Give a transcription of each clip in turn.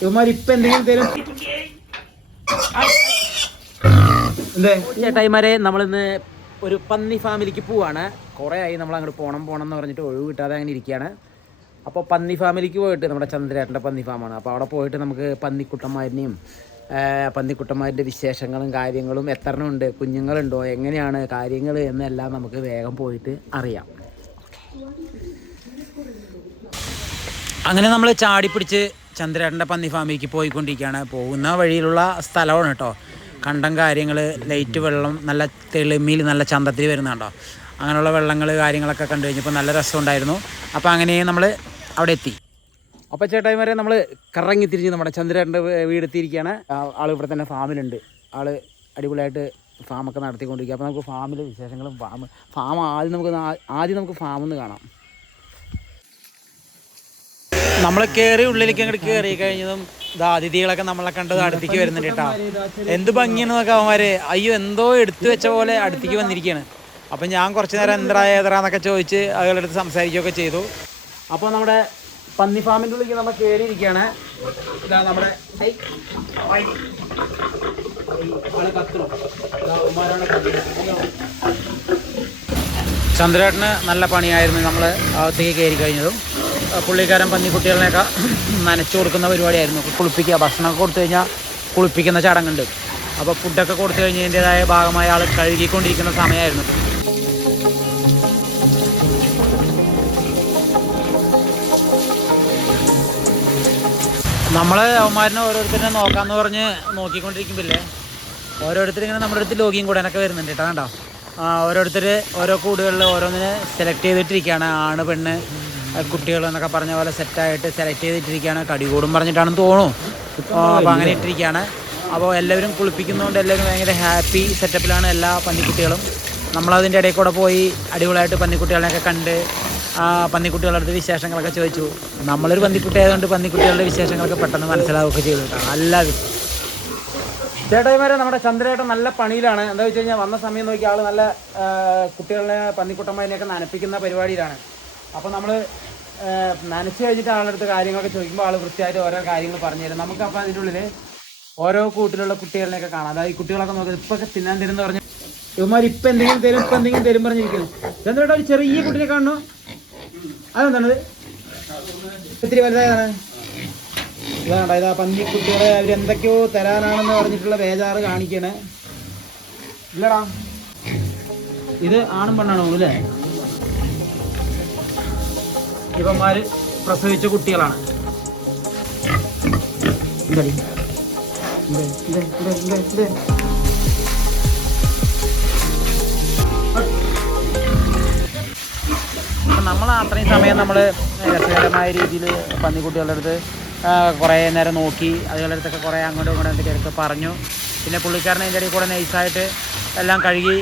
ഇവന്മാർ ഇപ്പൊ എന്തെങ്കിലും തരും? എന്തേ? ചേട്ടായിമാരെ നമ്മളിന്ന് ഒരു പന്നി ഫാമിലിക്ക് പോവാണ്. കുറേ ആയി നമ്മൾ അങ്ങോട്ട് പോകണം പോകണം എന്ന് പറഞ്ഞിട്ട് ഒഴിവ് കിട്ടാതെ അങ്ങനെ ഇരിക്കുകയാണ് അപ്പോൾ പന്നി ഫാമിലിക്ക് പോയിട്ട് നമ്മുടെ ചന്ദ്രേട്ടന്റെ പന്നി ഫാമാണ്. അപ്പോൾ അവിടെ പോയിട്ട് നമുക്ക് പന്നിക്കുട്ടന്മാരിനെയും പന്നിക്കുട്ടന്മാരുടെ വിശേഷങ്ങളും കാര്യങ്ങളും എത്ര എണ്ണം ഉണ്ട് കുഞ്ഞുങ്ങളുണ്ടോ എങ്ങനെയാണ് കാര്യങ്ങൾ എന്നെല്ലാം നമുക്ക് വേഗം പോയിട്ട് അറിയാം. അങ്ങനെ നമ്മൾ ചാടിപ്പിടിച്ച് ചന്ദ്രേട്ടന്റെ പന്നി ഫാമിലേക്ക് പോയിക്കൊണ്ടിരിക്കുകയാണ്. പോകുന്ന വഴിയിലുള്ള സ്ഥലമാണ് കേട്ടോ. കണ്ടം കാര്യങ്ങൾ ലൈറ്റ് വെള്ളം നല്ല തെളിമിയിൽ നല്ല ചന്തത്തിൽ വരുന്നുണ്ടോ അങ്ങനെയുള്ള വെള്ളങ്ങൾ കാര്യങ്ങളൊക്കെ കണ്ടു കഴിഞ്ഞപ്പോൾ നല്ല രസമുണ്ടായിരുന്നു. അപ്പോൾ അങ്ങനെ നമ്മൾ അവിടെ എത്തി. അപ്പോൾ ചേട്ടായിമാരെ നമ്മൾ കറങ്ങി തിരിഞ്ഞ് നമ്മുടെ ചന്ദ്രേട്ടന്റെ വീടെത്തിയിരിക്കുകയാണ്. ആൾ ഇവിടെ തന്നെ ഫാമിലുണ്ട്. ആൾ അടിപൊളിയായിട്ട് ഫാമൊക്കെ നടത്തിക്കൊണ്ടിരിക്കുക അപ്പോൾ നമുക്ക് ഫാമിലെ വിശേഷങ്ങളും ഫാം ഫാം ആദ്യം നമുക്ക് ആദ്യം നമുക്ക് ഫാമെന്ന് കാണാം. നമ്മൾ കയറി ഉള്ളിലേക്ക് അങ്ങോട്ട് കയറി കഴിഞ്ഞതും ഇതാ അതിഥികളൊക്കെ നമ്മളെ കണ്ടത് അടുത്തേക്ക് വരുന്നുണ്ട് കേട്ടോ. എന്ത് ഭംഗിയാണെന്നൊക്കെ അവന്മാര്. അയ്യോ എന്തോ എടുത്തു വെച്ച പോലെ അടുത്തേക്ക് വന്നിരിക്കുകയാണ് അപ്പം ഞാൻ കുറച്ച് നേരം എന്തരാ ഏതറാന്നൊക്കെ ചോദിച്ച് അവരുടെ അടുത്ത് സംസാരിക്കുകയൊക്കെ ചെയ്തു. അപ്പോൾ നമ്മുടെ പന്നി ഫാമിന്റെ ഉള്ളിലേക്ക് നമ്മൾ കയറിയിരിക്കുകയാണ് ഇതാ നമ്മുടെ ചന്ദ്രേട്ടന് നല്ല പണിയായിരുന്നു നമ്മൾ അകത്തേക്ക് കയറി കഴിഞ്ഞതും. പുള്ളിക്കാരൻ പന്നിക്കുട്ടികളിനെയൊക്കെ നനച്ചു കൊടുക്കുന്ന പരിപാടിയായിരുന്നു. കുളിപ്പിക്കുക ഭക്ഷണമൊക്കെ കൊടുത്തു കഴിഞ്ഞാൽ കുളിപ്പിക്കുന്ന ചടങ്ങുണ്ട്. അപ്പോൾ ഫുഡൊക്കെ കൊടുത്തു കഴിഞ്ഞതിന്റെതായ ഭാഗമായ ആൾ കഴുകിക്കൊണ്ടിരിക്കുന്ന സമയമായിരുന്നു. നമ്മൾ അവന്മാരിനെ ഓരോരുത്തരെ നോക്കാമെന്ന് പറഞ്ഞ് നോക്കിക്കൊണ്ടിരിക്കുമ്പോഴേ ഓരോരുത്തർ ഇങ്ങനെ നമ്മുടെ അടുത്ത് ലോഗിയും കൂടാനൊക്കെ വരുന്നുണ്ട് കേട്ടോ കണ്ടോ? ഓരോരുത്തർ ഓരോ കൂടുകളിൽ ഓരോന്നിനെ സെലക്ട് ചെയ്തിട്ടിരിക്കുകയാണ് ആണ് പെണ്ണ്. കുട്ടികൾ എന്നൊക്കെ പറഞ്ഞ പോലെ സെറ്റായിട്ട് സെലക്ട് ചെയ്തിട്ടിരിക്കുകയാണ്. കടികൂടും പറഞ്ഞിട്ടാണ് പറഞ്ഞിട്ടാണെന്ന് തോന്നുന്നു. അപ്പോൾ അങ്ങനെ ഇട്ടിരിക്കുകയാണ്. അപ്പോൾ എല്ലാവരും കുളിപ്പിക്കുന്നതുകൊണ്ട് എല്ലാവരും ഭയങ്കര ഹാപ്പി സെറ്റപ്പിലാണ് എല്ലാ പന്നിക്കുട്ടികളും. നമ്മളതിന്റെ ഇടയിൽ കൂടെ പോയി അടിപൊളിയായിട്ട് പന്നിക്കുട്ടികളെയൊക്കെ കണ്ട് പന്നിക്കുട്ടികളുടെ അടുത്ത് വിശേഷങ്ങളൊക്കെ ചോദിച്ചു. നമ്മളൊരു പന്നിക്കുട്ടി ആയതുകൊണ്ട് പന്നിക്കുട്ടികളുടെ വിശേഷങ്ങളൊക്കെ പെട്ടെന്ന് മനസ്സിലാവുകയൊക്കെ ചെയ്തു നല്ല ചേട്ടായിമാരെ നമ്മുടെ ചന്ദ്രേട്ടൻ നല്ല പണിയിലാണ്. എന്താ വെച്ച് കഴിഞ്ഞാൽ വന്ന സമയം നോക്കി ആൾ നല്ല കുട്ടികളെ പന്നിക്കുട്ടന്മാരെയൊക്കെ നനപ്പിക്കുന്ന പരിപാടിയിലാണ്. അപ്പോൾ നമ്മൾ നനച്ച് കഴിഞ്ഞിട്ട് ആളുടെ അടുത്ത് കാര്യങ്ങളൊക്കെ ചോദിക്കുമ്പോൾ ആൾ വൃത്തിയായിട്ട് ഓരോ കാര്യങ്ങൾ പറഞ്ഞു തരും നമുക്ക് അപ്പോൾ അതിന്റെ ഉള്ളിൽ ഓരോ കൂട്ടിലുള്ള കുട്ടികളിനെയൊക്കെ കാണാം. അതായത് ഈ കുട്ടികളൊക്കെ നോക്കി ഇപ്പൊക്കെ തിന്നാൻ തരുന്ന പറഞ്ഞു ഇവന്മാർ ഇപ്പം എന്തെങ്കിലും തരും ഇപ്പം എന്തെങ്കിലും തരും പറഞ്ഞിരിക്കുന്നു. എന്നിട്ട് ഒരു ചെറിയ കുട്ടിനെ കാണുന്നു അതെന്താണത് ഒത്തിരി വലുതായതാണ്. ഇതാണ് ഇതാ പന്നിക്കുട്ടികളെ അവരെന്തൊക്കെയോ തരാനാണെന്ന് പറഞ്ഞിട്ടുള്ള ബേജാറ് കാണിക്കണേ. ഇല്ലടാ. ഇത് ആണും പെണ്ണാണോ? അല്ലേ? ഇവന്മാര് പ്രസവിച്ച കുട്ടികളാണ്. നമ്മൾ അത്രയും സമയം നമ്മൾ രസകരമായ രീതിയിൽ പന്നിക്കുട്ടികളുടെ അടുത്ത് കുറേ നേരം നോക്കി അതുകളുടെ അടുത്തൊക്കെ കുറേ അങ്ങോട്ടും ഇങ്ങോട്ടും അടുത്ത് പറഞ്ഞു. പിന്നെ പുള്ളിക്കാരൻ അതിന്റെ ഇടയിൽ കൂടെ നൈസായിട്ട് എല്ലാം കഴുകി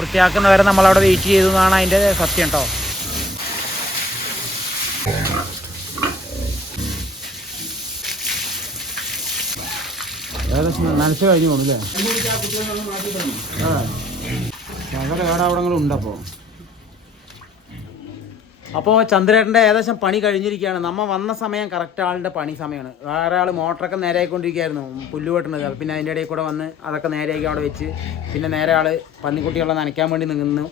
വൃത്തിയാക്കുന്നവരെ നമ്മളവിടെ വെയിറ്റ് ചെയ്തു എന്നാണ് അതിന്റെ സത്യം കേട്ടോ ഏകദേശം നനച്ച് കഴിഞ്ഞു പോകണല്ലേ ആ. ഞങ്ങളുടെ ഏടാവടങ്ങളും ഉണ്ടപ്പോൾ അപ്പോൾ ചന്ദ്രേട്ടന്റെ ഏകദേശം പണി കഴിഞ്ഞിരിക്കുകയാണ്. നമ്മ വന്ന സമയം കറക്റ്റ് ആളിന്റെ പണി സമയമാണ്. വേറെ ആൾ മോട്ടറൊക്കെ നേരെയായിക്കൊണ്ടിരിക്കുകയായിരുന്നു. പുല്ല് വെട്ടണത് പിന്നെ അതിന്റെ ഇടയിൽ കൂടെ വന്ന് അതൊക്കെ നേരെയാക്കി അവിടെ വെച്ച് പിന്നെ നേരെ ആൾ പന്നിക്കുട്ടികളെ നനയ്ക്കാൻ വേണ്ടി നിന്നു.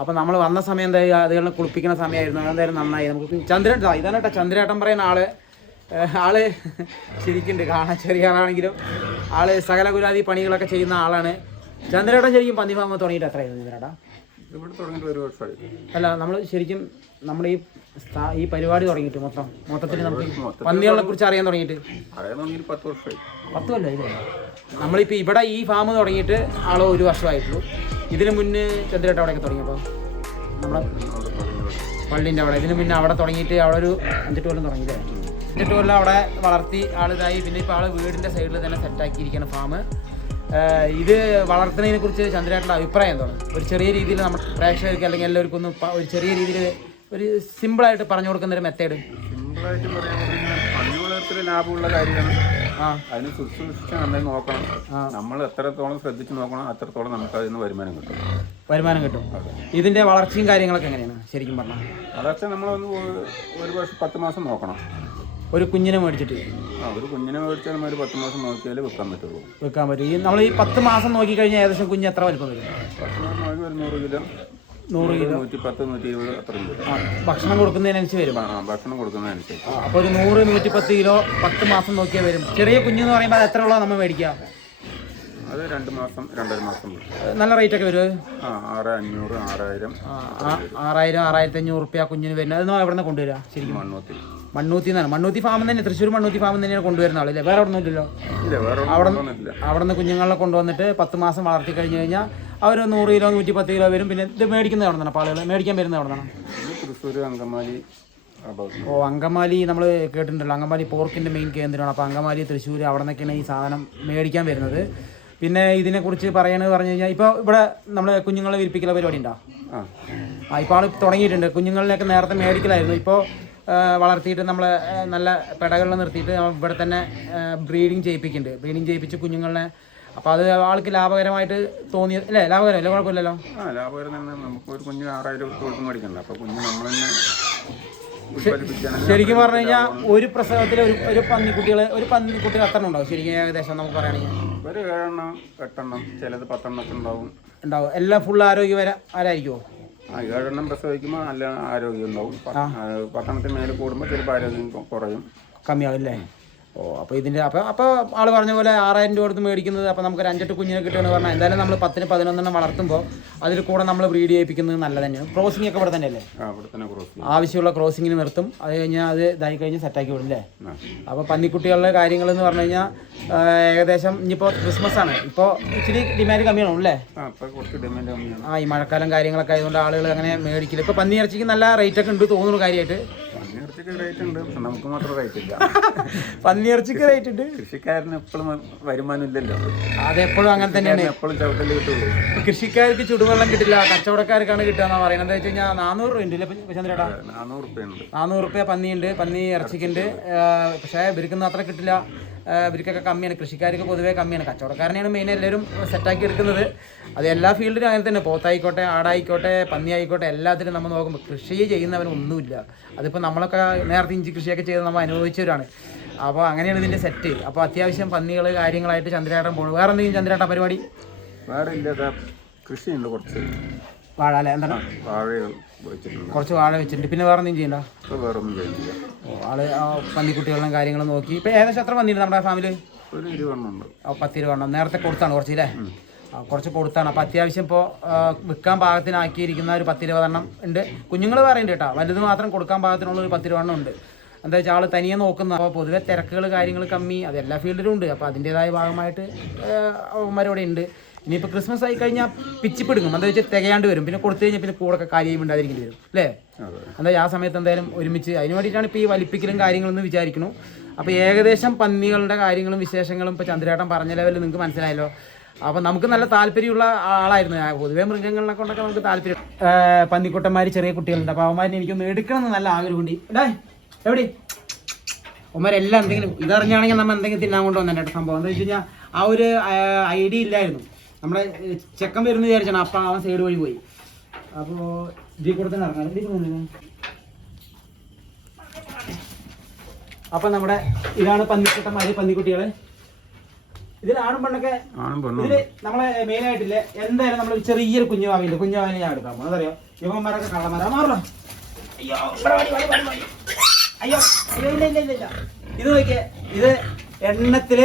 അപ്പോൾ നമ്മൾ വന്ന സമയം എന്തായാലും അതുകളെ കുളിപ്പിക്കുന്ന സമയമായിരുന്നു. അതെന്തായാലും നന്നായി. നമുക്ക് ചന്ദ്രേട്ട ഇതാണ് കേട്ടോ ചന്ദ്രേട്ടൻ പറയുന്ന ഏഹ് ആൾ ശരിക്കുണ്ട് കാണാൻ ചെറിയ ആളാണെങ്കിലും ആൾ സകല പണികളൊക്കെ ചെയ്യുന്ന ആളാണ്. ചന്ദ്രേട്ടൻ ശരിക്കും പന്നി ഫാമ തുടങ്ങിയിട്ട് എത്രയായിരുന്നു ചന്ദ്രേട്ടാ അല്ല നമ്മൾ ശരിക്കും നമ്മൾ ഈ ഈ പരിപാടി തുടങ്ങിയിട്ട് മൊത്തം. മൊത്തത്തിൽ നമുക്ക് പന്നികളെ കുറിച്ച് അറിയാൻ തുടങ്ങിയിട്ട്. പത്ത് വർഷമായി. പത്ത് കൊല്ലം ഇല്ലേ നമ്മളിപ്പോൾ ഇവിടെ ഈ ഫാം തുടങ്ങിയിട്ട് ആളോ ഒരു വർഷമായിട്ടുള്ളൂ. ഇതിനു മുന്നേ ചന്ദ്രേട്ട അവിടെയൊക്കെ തുടങ്ങിയപ്പോ? നമ്മളെ പള്ളിന്റെ അവിടെ. ഇതിനു മുന്നേ അവിടെ തുടങ്ങിയിട്ട് അവിടെ ഒരു അഞ്ചെട്ട് കൊല്ലം തുടങ്ങിയില്ലേ അഞ്ചെട്ട് കൊല്ലം അവിടെ വളർത്തി ആളിതായി. പിന്നെ ഇപ്പോൾ ആൾ വീടിന്റെ സൈഡിൽ തന്നെ സെറ്റാക്കിയിരിക്കുന്ന ഫാം ഇത് വളർത്തുന്നതിനെ കുറിച്ച് ചന്ദ്രേട്ടന്റെ അഭിപ്രായം എന്താണ്? ഒരു ചെറിയ രീതിയിൽ നമ്മൾ പ്രേക്ഷകർക്ക് അല്ലെങ്കിൽ എല്ലാവർക്കും ഒന്ന് ഒരു ചെറിയ രീതിയിൽ ഒരു സിമ്പിളായിട്ട് പറഞ്ഞു കൊടുക്കുന്ന ഒരു മെത്തേഡ് സിമ്പിളായിട്ട് പറയാൻ പറഞ്ഞാൽ പന്നി വളർത്തൽ ലാഭമുള്ള കാര്യമാണ്. ആ. അതിന് ശുശ്രൂഷിച്ച് നന്നായി നോക്കണം. നമ്മൾ എത്രത്തോളം ശ്രദ്ധിച്ച് നോക്കണം അത്രത്തോളം നമുക്ക് അതിൽ നിന്ന് വരുമാനം കിട്ടും. വരുമാനം കിട്ടും. ഇതിന്റെ വളർച്ചയും കാര്യങ്ങളൊക്കെ എങ്ങനെയാണ്? ശരിക്കും പറഞ്ഞാൽ വളർച്ച നമ്മളൊന്ന് ഒരു വർഷം പത്ത് മാസം നോക്കണം. ഒരു കുഞ്ഞിനെ മേടിച്ചിട്ട്? ആ ഒരു കുഞ്ഞിനെ മേടിച്ചാൽ നമ്മൾ ഒരു പത്ത് മാസം നോക്കിയാലേ വെക്കാൻ പറ്റുള്ളൂ. വെക്കാൻ പറ്റും. ഈ നമ്മൾ ഈ പത്ത് മാസം നോക്കി കഴിഞ്ഞാൽ ഏകദേശം കുഞ്ഞ് എത്ര വലിപ്പം വരും? പത്ത് മാസം നോക്കി ഒരു നൂറ് കിലോ. നൂറ് നൂറ്റി പത്ത് നൂറ്റി ഇരുപത് അത്രയും വരും. ആ ഭക്ഷണം കൊടുക്കുന്നതിനനുസരിച്ച് വരും. ആ ഭക്ഷണം കൊടുക്കുന്നതനുസരിച്ച് അപ്പോൾ ഒരു നൂറ് നൂറ്റി പത്ത് കിലോ പത്ത് മാസം നോക്കിയാൽ വരും. ചെറിയ കുഞ്ഞെന്ന് പറയുമ്പോൾ അത് എത്ര ഉള്ള നമ്മൾ മേടിക്കുക അത് രണ്ട് മാസം രണ്ടര മാസം നല്ല റേറ്റ് ഒക്കെ വരും ആ ആറ് അഞ്ഞൂറ് ആറായിരം. ആറായിരം ആറായിരത്തി അഞ്ഞൂറ് റുപ്യ കുഞ്ഞിന് വരുന്നത്. അതൊന്നും എവിടെ നിന്ന് കൊണ്ടുവരാ ശരിക്കും? മണ്ണൂത്തി. മണ്ണൂത്തി എന്നാണ്. മണ്ണൂത്തി ഫാമിൽ തന്നെ തൃശ്ശൂർ മണ്ണൂത്തി ഫാമിൽ തന്നെയാണ് കൊണ്ടുവരുന്ന ആളില്ലേ വേറെ അവിടെ ഇല്ലല്ലോ? അവിടെ അവിടെ നിന്ന് കുഞ്ഞുങ്ങളെ കൊണ്ടുവന്നിട്ട് പത്ത് മാസം വളർത്തി കഴിഞ്ഞു കഴിഞ്ഞാൽ അവർ നൂറ് കിലോ നൂറ്റി പത്ത് കിലോ വരും. പിന്നെ ഇത് മേടിക്കുന്നത് എവിടെ നിന്നാണ് പാളുകൾ മേടിക്കാൻ വരുന്നത് എവിടെ നിന്നാണ് തൃശ്ശൂർ അങ്കമാലി ഓ അങ്കമാലി നമ്മൾ കേട്ടിട്ടുണ്ടല്ലോ. അങ്കമാലി പോർക്കിന്റെ മെയിൻ കേന്ദ്രമാണ്. അപ്പോൾ അങ്കമാലി തൃശ്ശൂർ അവിടെ നിന്നൊക്കെയാണ് ഈ സാധനം മേടിക്കാൻ വരുന്നത്. പിന്നെ ഇതിനെക്കുറിച്ച് പറയണത് പറഞ്ഞു കഴിഞ്ഞാൽ ഇപ്പോൾ ഇവിടെ നമ്മൾ കുഞ്ഞുങ്ങളെ വിരിപ്പിക്കല പരിപാടി ഉണ്ടോ? ആ. ഇപ്പോൾ ആൾ തുടങ്ങിയിട്ടുണ്ട്. കുഞ്ഞുങ്ങളിലൊക്കെ നേരത്തെ മേടിക്കലായിരുന്നു. ഇപ്പോൾ വളർത്തിയിട്ട് നമ്മൾ നല്ല പെടകളിൽ നിർത്തിയിട്ട് ഇവിടെ തന്നെ ബ്രീഡിങ് ചെയ്യിപ്പിക്കുന്നുണ്ട്. ബ്രീഡിങ് ചെയ്യിപ്പിച്ച് കുഞ്ഞുങ്ങളെ അപ്പോൾ അത് ആൾക്ക് ലാഭകരമായിട്ട് തോന്നിയത് അല്ലേ? ലാഭകരമല്ലേ? കുഴപ്പമില്ലല്ലോ? ആ ലാഭകരം തന്നെ നമുക്ക് ഒരു കുഞ്ഞ് ആറായിരം രൂപ കൊടുത്ത് മേടിക്കണ്ട? അപ്പോൾ കുഞ്ഞ് നമ്മൾ തന്നെ ശരിക്കും പറഞ്ഞു കഴിഞ്ഞാൽ ഒരു പ്രസവത്തിൽ ഒരു ഒരു പന്നിക്കുട്ടികൾ ഒരു പന്നിക്കുട്ടികൾ എത്ര ഉണ്ടാവും. ശരിക്കും ഏകദേശം നമുക്ക് പറയുകയാണെങ്കിൽ ഒരു ഏഴെണ്ണം എട്ടെണ്ണം ചിലത് പത്തെണ്ണം ഒക്കെ ഉണ്ടാവും. ഉണ്ടാവും. എല്ലാം ഫുൾ ആരോഗ്യം വരെ ആരായിരിക്കുമോ ആ ഏഴെണ്ണം പ്രസവിക്കുമ്പോൾ നല്ല ആരോഗ്യം ഉണ്ടാവും. പട്ടണത്തിന് പത്തെണ്ണത്തിന് മേലെ കൂടുമ്പോൾ ചിലപ്പോൾ ആരോഗ്യം കുറയും. കമ്മിയാവും അല്ലേ? ഓ അപ്പോൾ ഇതിന്റെ അപ്പോൾ അപ്പോൾ ആൾ പറഞ്ഞ പോലെ ആറായിരം രൂപ കൊടുത്ത് മേടിക്കുന്നത് അപ്പോൾ നമുക്ക് ഒരു അഞ്ചെട്ട് കുഞ്ഞിനെ കിട്ടുമെന്ന് പറഞ്ഞാൽ എന്തായാലും നമ്മൾ പത്തിന് പതിനൊന്നെണ്ണം വളർത്തുമ്പോൾ അതിൽ കൂടെ നമ്മൾ ബ്രീഡ് ചെയ്യിപ്പിക്കുന്നത് നല്ല തന്നെയാണ്. ക്രോസിംഗ് ഒക്കെ ഇവിടെ തന്നെ അല്ലേ? ആവശ്യമുള്ള ക്രോസിങ്ങിന് നിർത്തും. അത് കഴിഞ്ഞാൽ അത് ഇതായി കഴിഞ്ഞ് സെറ്റാക്കി വിടും അല്ലേ? അപ്പോൾ പന്നിക്കുട്ടികളുടെ കാര്യങ്ങൾ എന്ന് പറഞ്ഞു കഴിഞ്ഞാൽ ഏകദേശം ഇനിയിപ്പോൾ ക്രിസ്മസ് ആണ്. ഇപ്പോൾ ഇച്ചിരി ഡിമാൻഡ് കമ്മിയാണോ അല്ലേ? ആ ഈ മഴക്കാലം കാര്യങ്ങളൊക്കെ ആയതുകൊണ്ട് ആളുകൾ അങ്ങനെ മേടിക്കില്ല. ഇപ്പോൾ പന്നി ഇറച്ചിക്ക് നല്ല റേറ്റ് ഒക്കെ ഉണ്ട് തോന്നുന്നു കാര്യമായിട്ട് പന്നി ഇറച്ചിക്ക് റേറ്റ് ഉണ്ട്. പക്ഷെ നമുക്ക് മാത്രം റേറ്റ് ഇല്ല. പന്നി ഇറച്ചിക്ക് റേറ്റ് ഉണ്ട്. കൃഷിക്കാരന് എപ്പോഴും വരുമാനം ഇല്ലല്ലോ. അതെപ്പോഴും അങ്ങനെ തന്നെയാണ്. എപ്പോഴും ചവിട്ടൽ കിട്ടുള്ളൂ. കൃഷിക്കാർക്ക് ചുടുവെള്ളം കിട്ടില്ല കച്ചവടക്കാർക്കാണ് കിട്ടുക എന്നാ പറയുന്നത്. എന്താ വെച്ച് കഴിഞ്ഞാൽ നാനൂറ് രൂപ ഉണ്ട് ചന്ദ്രേട്ടാ നാനൂറ് റുപ്യ ഉണ്ട്. നാനൂറ് റുപ്യ പന്നിയുണ്ട് പന്നി ഇറച്ചിക്കുണ്ട്. പക്ഷേ ഇവർക്കൊന്നും അത്ര കിട്ടില്ല. ഇവർക്കൊക്കെ കമ്മിയാണ്. കൃഷിക്കാർക്ക് പൊതുവേ കമ്മിയാണ്. കച്ചവടക്കാരനെയാണ് മെയിൻ എല്ലാവരും സെറ്റാക്കി എടുക്കുന്നത്. അത് എല്ലാ ഫീൽഡിലും അങ്ങനെ തന്നെ. പോത്തായിക്കോട്ടെ ആടായിക്കോട്ടെ പന്നി ആയിക്കോട്ടെ എല്ലാത്തിലും നമ്മൾ നോക്കുമ്പോൾ കൃഷി ചെയ്യുന്നവന് ഒന്നുമില്ല. അതിപ്പോൾ നമ്മളൊക്കെ നേരത്തെ ഇഞ്ചി കൃഷിയൊക്കെ ചെയ്ത് നമ്മൾ അനുഭവിച്ചവരാണ്. അപ്പോൾ അങ്ങനെയാണ് ഇതിന്റെ സെറ്റ്. അപ്പോൾ അത്യാവശ്യം പന്നികൾ കാര്യങ്ങളായിട്ട് ചന്ദ്രേട്ടൻ പോകും വേറെ എന്തെങ്കിലും ചന്ദ്രേട്ടൻ പരിപാടി? വേറെ കൃഷി കൃഷിയുണ്ട് കുറച്ച്. വാഴ അല്ലേ? എന്താണ്? വാഴ വെച്ചിട്ടുണ്ട്. കുറച്ച് വാഴ വെച്ചിട്ടുണ്ട്. പിന്നെ വേറെ എന്തെങ്കിലും ചെയ്യണ്ട? വേറെ ഒന്നും ആൾ പന്നിക്കുട്ടികളും കാര്യങ്ങളും നോക്കി. ഇപ്പൊ ഏകദേശം എത്ര പന്നിയുണ്ട് നമ്മുടെ ഫാമിലി? ഒരു ഇരുപെണ്ണം ഉണ്ട്. പത്ത് രൂപ എണ്ണം നേരത്തെ കൊടുത്താണ് കുറച്ച് ഇല്ലേ? കുറച്ച് കൊടുത്താണ്. അപ്പോൾ അത്യാവശ്യം ഇപ്പോൾ വിൽക്കാൻ പാകത്തിനാക്കിയിരിക്കുന്ന ഒരു പത്ത് ഇരുപതെണ്ണം ഉണ്ട്. കുഞ്ഞുങ്ങൾ ഉണ്ട് കേട്ടോ വലുത് മാത്രം കൊടുക്കാൻ പാകത്തിനുള്ള ഒരു പത്ത് രൂപെണ്ണം ഉണ്ട്. എന്താ വെച്ചാൽ ആൾ തനിയെ നോക്കുന്ന അപ്പോൾ പൊതുവെ തിരക്കുകൾ കാര്യങ്ങൾ കമ്മി അത് എല്ലാ ഫീൽഡിലും ഉണ്ട്. അപ്പോൾ അതിന്റെതായ ഭാഗമായിട്ട് അവന്മാരോടെ ഉണ്ട്. ഇനിയിപ്പോൾ ക്രിസ്മസ് ആയി കഴിഞ്ഞാൽ പിച്ചിപ്പിടുങ്ങും എന്താ വെച്ചാൽ തികയാണ്ട് വരും. പിന്നെ കൊടുത്തു കഴിഞ്ഞാൽ പിന്നെ കൂടെ കാര്യം ഉണ്ടായിരിക്കേണ്ടി വരും. അല്ലേ? എന്താ ആ സമയത്ത് എന്തായാലും ഒരുമിച്ച് അതിന് വേണ്ടിയിട്ടാണ് ഇപ്പോൾ ഈ വലിപ്പിക്കലും കാര്യങ്ങളെന്ന് വിചാരിക്കുന്നു. അപ്പോൾ ഏകദേശം പന്നികളുടെ കാര്യങ്ങളും വിശേഷങ്ങളും ഇപ്പോൾ ചന്ദ്രേട്ടൻ പറഞ്ഞ ലെവലിൽ നിങ്ങൾക്ക് മനസ്സിലായല്ലോ. അപ്പോൾ നമുക്ക് നല്ല താല്പര്യമുള്ള ആളായിരുന്നു പൊതുവെ മൃഗങ്ങളെ കൊണ്ടൊക്കെ നമുക്ക് താല്പര്യം. പന്നിക്കുട്ടന്മാർ ചെറിയ കുട്ടികളുണ്ട്. അപ്പോൾ അവന്മാരെ എനിക്കൊന്ന് എടുക്കണം എന്ന് നല്ല ആഗ്രഹമുണ്ട് ഡേ എവിടെ? അവന്മാരെല്ലാം എന്തെങ്കിലും ഇതറിഞ്ഞാണെങ്കിൽ നമ്മൾ എന്തെങ്കിലും തിന്നാൻ കൊണ്ടുവന്നെ സംഭവം. എന്താ വെച്ച് കഴിഞ്ഞാൽ ആ ഒരു ഐഡിയ ഇല്ലായിരുന്നു. നമ്മളെ ചെക്കൻ വരുന്ന വിചാരിച്ചാണ്. അപ്പം അവൻ സൈഡ് വഴി പോയി. അപ്പോൾ ഇതിൽ കൂടെ തന്നെ ഇറങ്ങാം. ഇതിൽ കൂടെ തന്നെ. അപ്പൊ നമ്മുടെ ഇതാണ് പന്നിക്കുട്ടന്മാര് പന്നിക്കുട്ടികൾ. ഇതിൽ ആണും പെണ്ണൊക്കെ ഇതിൽ നമ്മളെ മെയിൻ ആയിട്ടില്ല? എന്തായാലും നമ്മൾ ചെറിയൊരു കുഞ്ഞുമാവില്ല കുഞ്ഞുമാവിനെ ഞാൻ എടുക്കാം. അതറിയോ യുവന്മാരൊക്കെ കള്ളന്മാരാ. മാറണം? അയ്യോ. അയ്യോ അയ്യോ ഇല്ല ഇല്ല ഇല്ല ഇല്ല. ഇത് നോക്കിയേ ഇത് എണ്ണത്തിൽ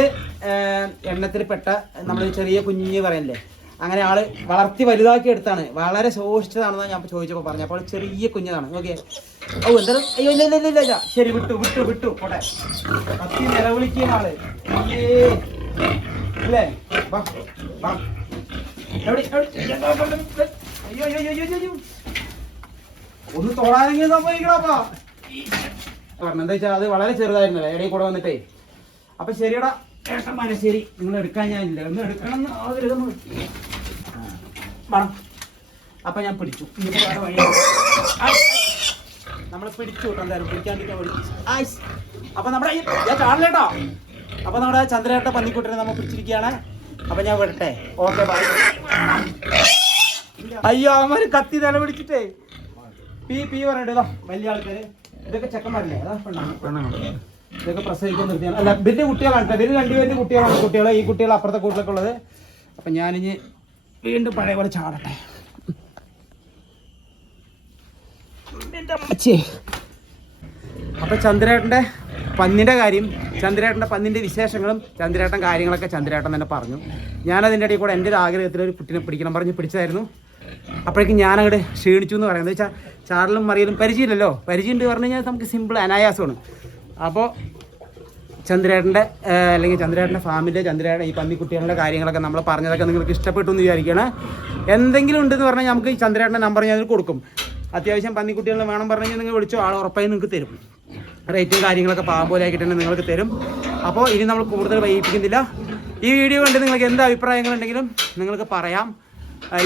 എണ്ണത്തിൽ പെട്ട നമ്മൾ ചെറിയ കുഞ്ഞ് പറയല്ലേ? അങ്ങനെ ആൾ വളർത്തി വലുതാക്കി എടുത്താണ്. വളരെ ശോഷിച്ചതാണെന്ന് ഞാൻ ചോദിച്ചപ്പോൾ പറഞ്ഞു അപ്പോൾ ചെറിയ കുഞ്ഞതാണ്. ഓക്കെ ഓ എന്താ അയ്യോ ഇല്ല ഇല്ല ഇല്ല ഇല്ല ശരി വിട്ടു വിട്ടു വിട്ടു. പോട്ടെ. കത്തി നിലവിളിക്കുന്ന ആൾ. അയ്യേ. ഒന്ന് തൊടാനെങ്കിലും സംഭവിക്കണപ്പാ കാരണം എന്താ വെച്ചാൽ അത് വളരെ ചെറുതായിരുന്നല്ലേ? ഇടയിൽ കൂടെ വന്നിട്ടേ. അപ്പൊ ശരിയടാ. ഏട്ടന്മാരെ ശരി. നിങ്ങൾ എടുക്കാൻ ഞാനില്ല ഒന്ന് എടുക്കണം എന്ന് ആഗ്രഹം വേണം അപ്പൊ ഞാൻ പിടിച്ചു. നമ്മളെ പിടിച്ചു. എന്തായാലും പിടിക്കാണ്ടിരിക്കാൻ. അപ്പൊ നമ്മുടെ ഞാൻ കാണില്ലേട്ടോ അപ്പൊ നമ്മുടെ ചന്ദ്രേട്ട പന്നിക്കുട്ടിനെ നമ്മൾ പിടിച്ചിരിക്കുകയാണ്. അപ്പൊ ഞാൻ വിടട്ടെ. ഓക്കെ ബൈ അയ്യോ അവന്മാര് കത്തി തല പിടിച്ചിട്ടേ പി പി പറഞ്ഞിട്ട് വലിയ ആൾക്കാര്. ഇതൊക്കെ ചെക്കന്മാരില്ലേ? ഇതൊക്കെ പ്രസവിക്കാൻ നിർത്തിയാണ്. അല്ല ഇവരുടെ കുട്ടികളാണ് കേട്ടോ. ഇവർ രണ്ടുപേരുടെ കുട്ടികളാണ് കുട്ടികൾ ഈ കുട്ടികൾ അപ്പുറത്തെ കൂട്ടിലൊക്കെ ഉള്ളത്. അപ്പം ഞാനിനി വീണ്ടും പഴയ പോലെ ചാടട്ടെ. അപ്പൊ ചന്ദ്രേട്ടന്റെ അപ്പോൾ പന്നിന്റെ കാര്യം ചന്ദ്രേട്ടന്റെ പന്നിന്റെ വിശേഷങ്ങളും ചന്ദ്രേട്ടൻ കാര്യങ്ങളൊക്കെ ചന്ദ്രേട്ടൻ തന്നെ പറഞ്ഞു. ഞാനതിന്റെ ഇടയിൽ കൂടെ എന്റെ ഒരു ആഗ്രഹത്തിൽ ഒരു കുട്ടിനെ പിടിക്കണം പറഞ്ഞ് പിടിച്ചായിരുന്നു അപ്പോഴേക്കും ഞാനങ്ങോട്ട് ക്ഷീണിച്ചു എന്ന് പറയുന്നത്. വെച്ചാൽ ചാടലും മറിയലും പരിചയമില്ലല്ലോ. പരിചയം ഉണ്ട് പറഞ്ഞു കഴിഞ്ഞാൽ നമുക്ക് സിമ്പിൾ അനായാസമാണ്. അപ്പോൾ ചന്ദ്രേട്ടന്റെ അല്ലെങ്കിൽ ചന്ദ്രേട്ടന്റെ ഫാമിന്റെ ചന്ദ്രേട്ടൻ ഈ പന്നിക്കുട്ടികളുടെ കാര്യങ്ങളൊക്കെ നമ്മൾ പറഞ്ഞതൊക്കെ നിങ്ങൾക്ക് ഇഷ്ടപ്പെട്ടു എന്ന് വിചാരിക്കുകയാണ്. എന്തെങ്കിലും ഉണ്ടെന്ന് പറഞ്ഞാൽ നമുക്ക് ഈ ചന്ദ്രേട്ടന്റെ നമ്പർ ഞാൻ കൊടുക്കും. അത്യാവശ്യം പന്നിക്കുട്ടികളെ വേണം പറഞ്ഞു കഴിഞ്ഞാൽ നിങ്ങൾ വിളിച്ചോ ആൾ ഉറപ്പായി നിങ്ങൾക്ക് തരും. റേറ്റും കാര്യങ്ങളൊക്കെ പാകം പോലെ തന്നെ നിങ്ങൾക്ക് തരും. അപ്പോൾ ഇനി നമ്മൾ കൂടുതൽ വൈകിപ്പിക്കുന്നില്ല. ഈ വീഡിയോ കണ്ട് നിങ്ങൾക്ക് എന്ത് അഭിപ്രായങ്ങളുണ്ടെങ്കിലും നിങ്ങൾക്ക് പറയാം.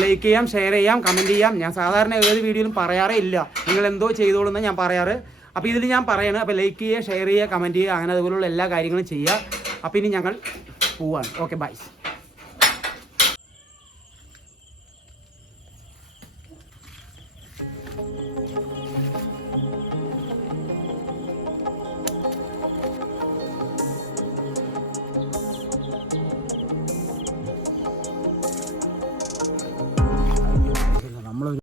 ലൈക്ക് ചെയ്യാം ഷെയർ ചെയ്യാം കമന്റ് ചെയ്യാം. ഞാൻ സാധാരണ ഏത് വീഡിയോയിലും പറയാറേ ഇല്ല. നിങ്ങൾ എന്തോ ചെയ്തോളൂ ഞാൻ പറയാറ്. അപ്പോൾ ഇതിൽ ഞാൻ പറയണം അപ്പോൾ ലൈക്ക് ചെയ്യുക ഷെയർ ചെയ്യുക കമന്റ് ചെയ്യുക അങ്ങനെ അതുപോലുള്ള എല്ലാ കാര്യങ്ങളും ചെയ്യുക. അപ്പോൾ ഇനി ഞങ്ങൾ പോവാണ്. Okay bye